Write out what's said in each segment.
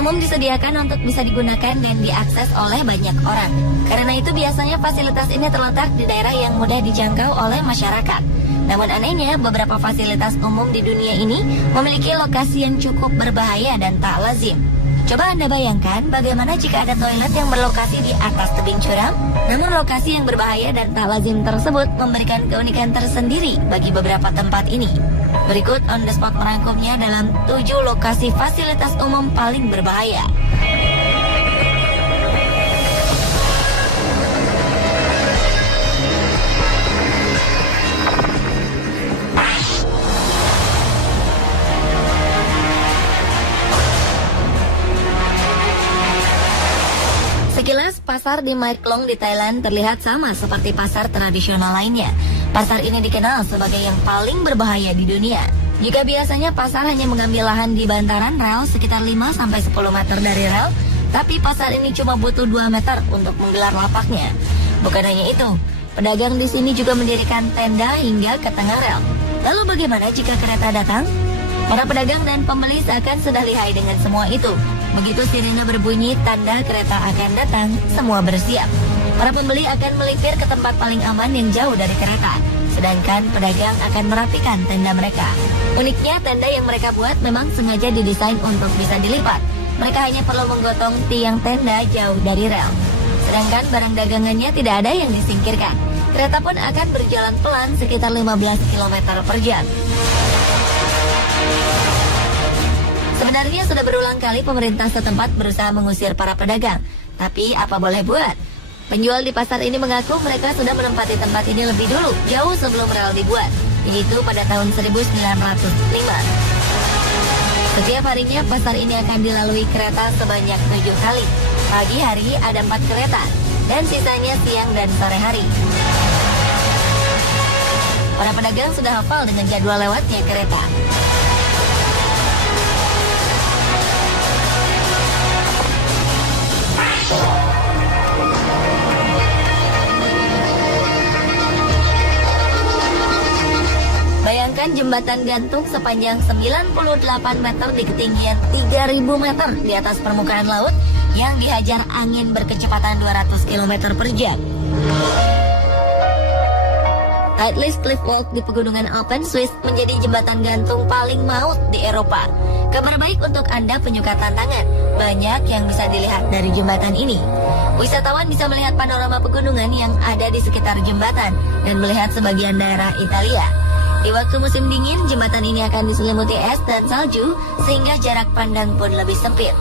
umum disediakan untuk bisa digunakan dan diakses oleh banyak orang. Karena itu biasanya fasilitas ini terletak di daerah yang mudah dijangkau oleh masyarakat. Namun anehnya, beberapa fasilitas umum di dunia ini memiliki lokasi yang cukup berbahaya dan tak lazim. Coba Anda bayangkan bagaimana jika ada toilet yang berlokasi di atas tebing curam. Namun lokasi yang berbahaya dan tak lazim tersebut memberikan keunikan tersendiri bagi beberapa tempat ini. Berikut On The Spot merangkumnya dalam 7 lokasi fasilitas umum paling berbahaya. Sekilas, pasar di Mae Klong di Thailand terlihat sama seperti pasar tradisional lainnya. Pasar ini dikenal sebagai yang paling berbahaya di dunia. Jika biasanya pasar hanya mengambil lahan di bantaran rel sekitar 5-10 meter dari rel, tapi pasar ini cuma butuh 2 meter untuk menggelar lapaknya. Bukan hanya itu, pedagang di sini juga mendirikan tenda hingga ke tengah rel. Lalu bagaimana jika kereta datang? Para pedagang dan pembeli seakan sudah lihai dengan semua itu. Begitu sirene berbunyi, tanda kereta akan datang, semua bersiap. Para pembeli akan melipir ke tempat paling aman yang jauh dari kereta, sedangkan pedagang akan merapikan tenda mereka. Uniknya, tenda yang mereka buat memang sengaja didesain untuk bisa dilipat. Mereka hanya perlu menggotong tiang tenda jauh dari rel. Sedangkan barang dagangannya tidak ada yang disingkirkan. Kereta pun akan berjalan pelan sekitar 15 km per jam. Sebenarnya sudah berulang kali pemerintah setempat berusaha mengusir para pedagang. Tapi apa boleh buat? Penjual di pasar ini mengaku mereka sudah menempati tempat ini lebih dulu, jauh sebelum rel dibuat, yaitu pada tahun 1905. Setiap harinya pasar ini akan dilalui kereta sebanyak 7 kali. Pagi hari ada 4 kereta, dan sisanya siang dan sore hari. Para pedagang sudah hafal dengan jadwal lewatnya kereta. Bayangkan jembatan gantung sepanjang 98 meter di ketinggian 3000 meter di atas permukaan laut yang dihajar angin berkecepatan 200 km per jam. Titleist Cliff Walk di pegunungan Alpen, Swiss menjadi jembatan gantung paling maut di Eropa. Kabar baik untuk Anda penyuka tantangan, banyak yang bisa dilihat dari jembatan ini. Wisatawan bisa melihat panorama pegunungan yang ada di sekitar jembatan dan melihat sebagian daerah Italia. Di waktu musim dingin, jembatan ini akan diselimuti es dan salju sehingga jarak pandang pun lebih sempit.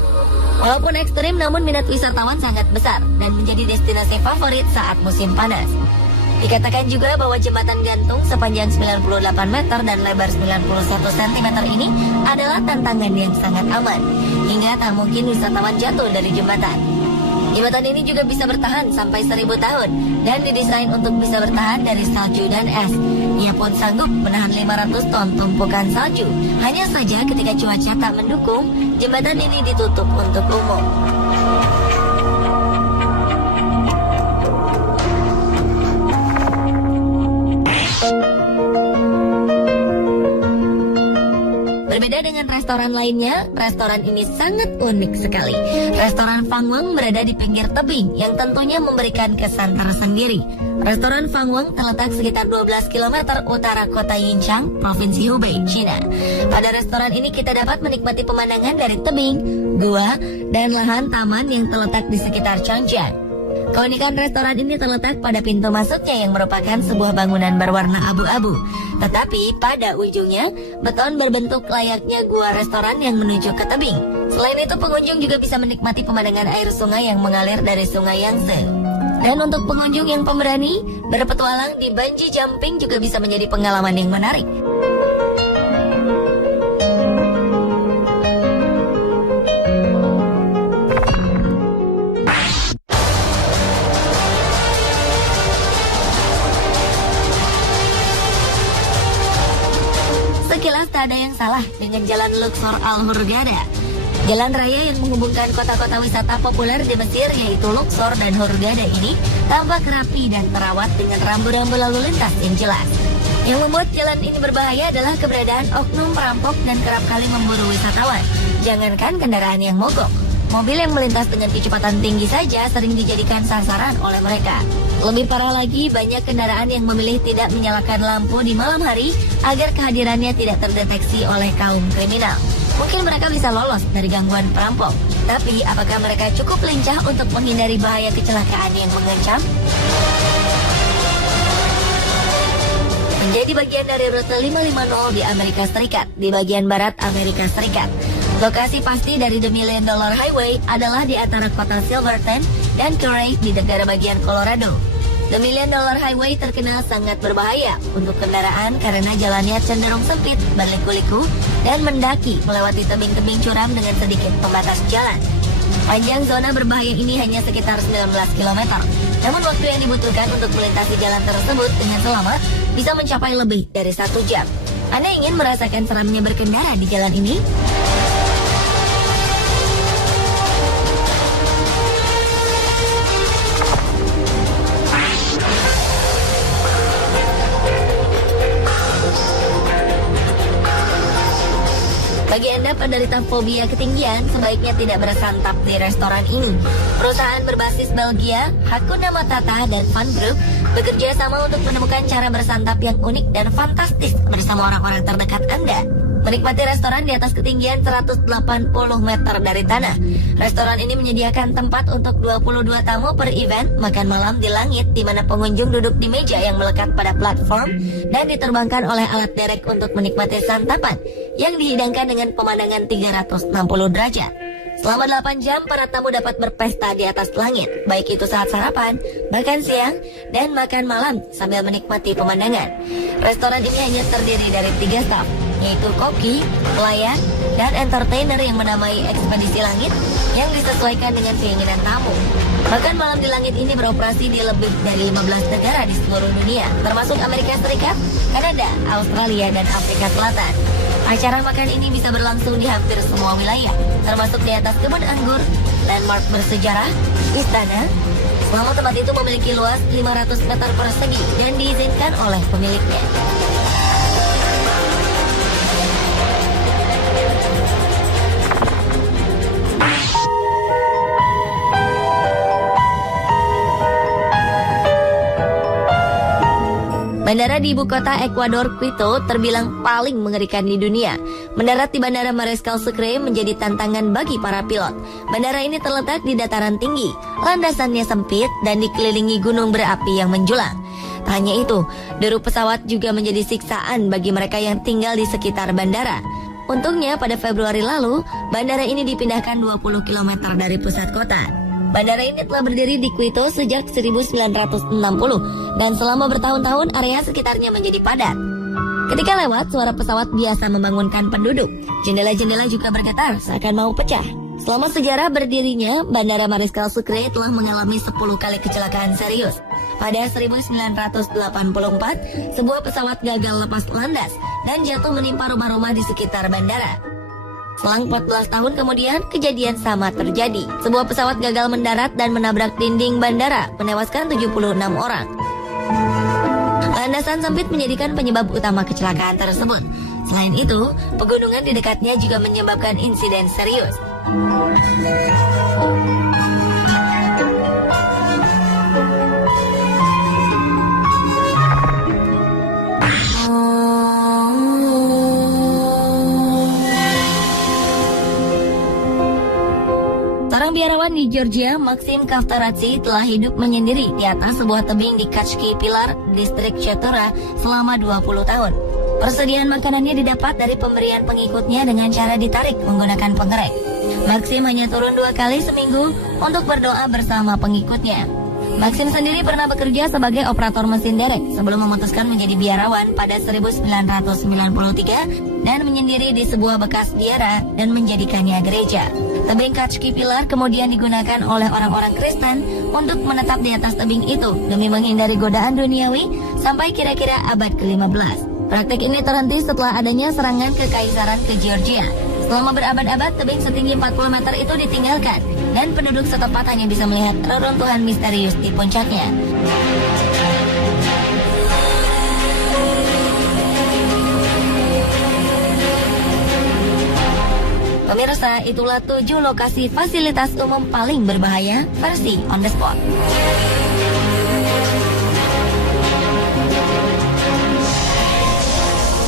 Walaupun ekstrim, namun minat wisatawan sangat besar dan menjadi destinasi favorit saat musim panas. Dikatakan juga bahwa jembatan gantung sepanjang 98 meter dan lebar 91 cm ini adalah tantangan yang sangat aman, hingga tak mungkin wisatawan jatuh dari jembatan. Jembatan ini juga bisa bertahan sampai 1000 tahun dan didesain untuk bisa bertahan dari salju dan es. Ia pun sanggup menahan 500 ton tumpukan salju. Hanya saja ketika cuaca tak mendukung, jembatan ini ditutup untuk umum. Berbeda dengan restoran lainnya, restoran ini sangat unik sekali. Restoran Phang Wang berada di pinggir tebing yang tentunya memberikan kesan tersendiri. Restoran Phang Wang terletak sekitar 12 km utara kota Yinchang, Provinsi Hubei, China. Pada restoran ini kita dapat menikmati pemandangan dari tebing, gua, dan lahan taman yang terletak di sekitar Changjiang. Keunikan restoran ini terletak pada pintu masuknya yang merupakan sebuah bangunan berwarna abu-abu. Tetapi pada ujungnya, beton berbentuk layaknya gua restoran yang menuju ke tebing. Selain itu, pengunjung juga bisa menikmati pemandangan air sungai yang mengalir dari sungai Yangtze. Dan untuk pengunjung yang pemberani, berpetualang di bungee jumping juga bisa menjadi pengalaman yang menarik. Sekilas tak ada yang salah dengan Jalan Luxor Al Hurghada. Jalan raya yang menghubungkan kota-kota wisata populer di Mesir yaitu Luxor dan Hurghada ini tampak rapi dan terawat dengan rambu-rambu lalu lintas yang jelas. Yang membuat jalan ini berbahaya adalah keberadaan oknum perampok dan kerap kali memburu wisatawan. Jangankan kendaraan yang mogok, mobil yang melintas dengan kecepatan tinggi saja sering dijadikan sasaran oleh mereka. Lebih parah lagi, banyak kendaraan yang memilih tidak menyalakan lampu di malam hari agar kehadirannya tidak terdeteksi oleh kaum kriminal. Mungkin mereka bisa lolos dari gangguan perampok, tapi apakah mereka cukup lincah untuk menghindari bahaya kecelakaan yang mengancam? Menjadi bagian dari rute 550 di Amerika Serikat, di bagian barat Amerika Serikat. Lokasi pasti dari The $1 Million Highway adalah di antara kota Silverton dan Curry di negara bagian Colorado. The $1 Million Highway terkenal sangat berbahaya untuk kendaraan karena jalannya cenderung sempit, berliku-liku, dan mendaki melewati tebing-tebing curam dengan sedikit pembatas jalan. Panjang zona berbahaya ini hanya sekitar 19 km. Namun waktu yang dibutuhkan untuk melintasi jalan tersebut dengan selamat bisa mencapai lebih dari 1 jam. Anda ingin merasakan seramnya berkendara di jalan ini? Bagi Anda penderita fobia ketinggian, sebaiknya tidak bersantap di restoran ini. Perusahaan berbasis Belgia, Hakuna Matata, dan Fun Group bekerja sama untuk menemukan cara bersantap yang unik dan fantastis bersama orang-orang terdekat Anda. Menikmati restoran di atas ketinggian 180 meter dari tanah. Restoran ini menyediakan tempat untuk 22 tamu per event makan malam di langit, di mana pengunjung duduk di meja yang melekat pada platform dan diterbangkan oleh alat derek untuk menikmati santapan yang dihidangkan dengan pemandangan 360 derajat. Selama 8 jam, para tamu dapat berpesta di atas langit, baik itu saat sarapan, makan siang, dan makan malam sambil menikmati pemandangan. Restoran ini hanya terdiri dari 3 staf, yaitu koki, pelayan, dan entertainer yang menamai ekspedisi langit yang disesuaikan dengan keinginan tamu. Makan malam di langit ini beroperasi di lebih dari 15 negara di seluruh dunia, termasuk Amerika Serikat, Kanada, Australia, dan Afrika Selatan. Acara makan ini bisa berlangsung di hampir semua wilayah, termasuk di atas kebun anggur, landmark bersejarah, istana, selama tempat itu memiliki luas 500 meter persegi dan diizinkan oleh pemiliknya. Bandara di ibu kota Ekuador, Quito, terbilang paling mengerikan di dunia. Mendarat di Bandara Mariscal Sucre menjadi tantangan bagi para pilot. Bandara ini terletak di dataran tinggi, landasannya sempit, dan dikelilingi gunung berapi yang menjulang. Tak hanya itu, deru pesawat juga menjadi siksaan bagi mereka yang tinggal di sekitar bandara. Untungnya pada Februari lalu, bandara ini dipindahkan 20 km dari pusat kota. Bandara ini telah berdiri di Quito sejak 1960 dan selama bertahun-tahun area sekitarnya menjadi padat. Ketika lewat, suara pesawat biasa membangunkan penduduk. Jendela-jendela juga bergetar seakan mau pecah. Selama sejarah berdirinya, Bandara Mariscal Sucre telah mengalami 10 kali kecelakaan serius. Pada 1984, sebuah pesawat gagal lepas landas dan jatuh menimpa rumah-rumah di sekitar bandara. Selang 14 tahun kemudian, kejadian sama terjadi. Sebuah pesawat gagal mendarat dan menabrak dinding bandara, menewaskan 76 orang. Landasan sempit menjadikan penyebab utama kecelakaan tersebut. Selain itu, pegunungan di dekatnya juga menyebabkan insiden serius. Seorang biarawan di Georgia, Maxim Kaftaradze, telah hidup menyendiri di atas sebuah tebing di Kachki Pilar, distrik Chetura, selama 20 tahun. Persediaan makanannya didapat dari pemberian pengikutnya dengan cara ditarik menggunakan pengerek. Maxim hanya turun 2 kali seminggu untuk berdoa bersama pengikutnya. Maxim sendiri pernah bekerja sebagai operator mesin derek sebelum memutuskan menjadi biarawan pada 1993 dan menyendiri di sebuah bekas biara dan menjadikannya gereja. Tebing Kachki Pilar kemudian digunakan oleh orang-orang Kristen untuk menetap di atas tebing itu demi menghindari godaan duniawi sampai kira-kira abad ke-15. Praktik ini terhenti setelah adanya serangan kekaisaran ke Georgia. Selama berabad-abad, tebing setinggi 40 meter itu ditinggalkan dan penduduk setempat hanya bisa melihat reruntuhan misterius di puncaknya. Pemirsa, itulah 7 lokasi fasilitas umum paling berbahaya versi On The Spot.